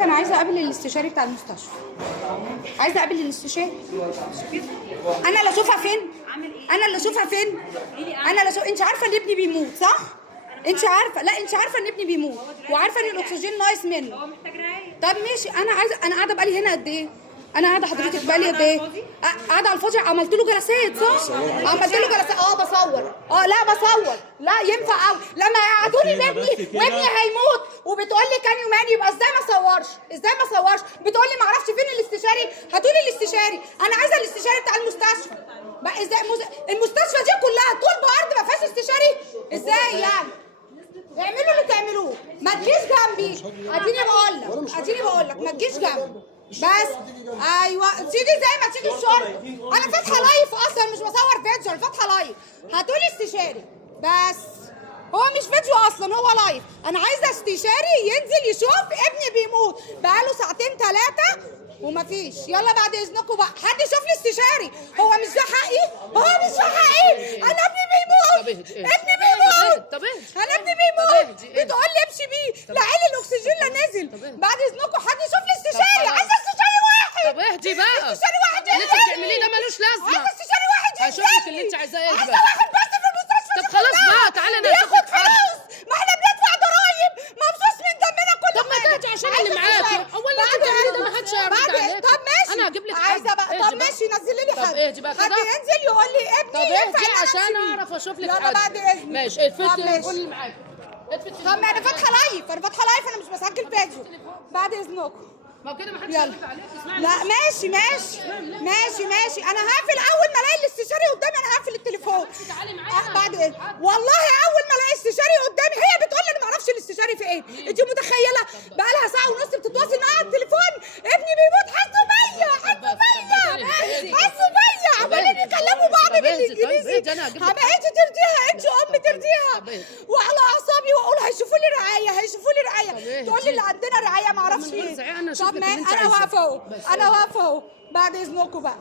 انا عايزه اقابل الاستشاري بتاع المستشفى. عايزه اقابل الاستشاري. انا اللي اشوفها فين؟ انا اللي اشوفها فين؟ انا اللي انت عارفه ان ابني بيموت صح؟ انت عارفه؟ لا انت عارفه ان ابني بيموت وعارفه ان الاكسجين ناقص منه. هو محتاج رعايه. طب ماشي، انا قاعده بقالي هنا قد ايه؟ انا قاعده حضرتك بقالي قد ايه؟ قاعده على الفاضي. عملت له جلسات صح؟ عملت له جلسات. بصور. لا بصور. لا ينفع قوي لما يقعدوني بابني وابني هيموت وبتقول لي كان يومين، يبقى ازاي ما اصورش؟ ازاي ما اصورش؟ بتقول لي ما اعرفش فين الاستشاري. هاتولي الاستشاري. انا عايزه الاستشاري بتاع المستشفى. بقى ازاي المستشفى دي كلها طول بارض ما فيهاش استشاري؟ ازاي يعني؟ اعملوا اللي تعملوه، ما تجيش جنبي. اديني بقول لك ما تجيش جنبي بس. ايوه تيجي زي ما تيجي الشرطه. انا فاتحه لايف اصلا، مش بصور فيديو، انا فاتحه لايف. هاتولي استشاري بس. هو مش فيديو اصلا، هو لايف. انا عايزه استشاري ينزل يشوف ابني بيموت بقاله ساعتين 3 ومفيش. يلا بعد اذنكم بقى حد يشوف لي استشاري. هو مش ده حقي؟ انا ابني بيموت. ابني بيموت. انا ابني بيموت. بتقول لي امشي بيه. لا عيل الاكسجين لا نزل. بعد اذنكم حد يشوف لي استشاري. عايزه استشاري واحد. طب اهدي بقى. استشاري واحد. اللي انت بتعمليه ده ملوش لازمه. عايزه استشاري واحد. هشوف لك اللي انت عايزاه. ايه عايزه بقى؟ واحد بس في المستشفى. طب خلاص بقى تعالى انا بياخد فلوس. ما احنا بندفع ضرايب مبسوط من دمنا كل طب ما تهدي عشان اللي معاكي. هو اللي انت بتعمليه ده ما حدش هيعرف عليك. طب ماشي انا هجيب لك حد. عايزه بقى. طب ماشي نزلي لي حد. طب اهدي بقى حد كده. ينزل يقول لي طب ابني ينفع اهدي ان انا عشان امشي بيه. اعرف اشوف لك يلا حد. بعد اذنك. ماشي اتفتح طب ماشي. كل اللي معاك. طب ما انا فاتحه لايف. انا مش بسجل فيديو. بعد اذنكم. ما هو كده ما حدش يلا. هيعرف عليك. اسمعني. لا ماشي. انا هقفل اول ما الاقي الاستشاري قدامي. انا هقفل التليفون. تعالي معايا. بعد ايه؟ والله اول ما الاقي استشاري قدامي. هي بتقول لي انا ما اعرفش الاستشاري في ايه. انت متخيله؟ بقى لها ساعه ونص بتتواصل معايا على التليفون. ابني بيموت. حسوا بيا. عمالين يكلموا بعض بالانجليزي. هبقى انت ترضيها. انت ترضيها. وعلى اعصابي واقول هيشوفوا لي رعايه. تقول لي اللي عندنا رعايه ما اعرفش ايه. طب ما انا واقفه اهو. بعد اذنكم بقى.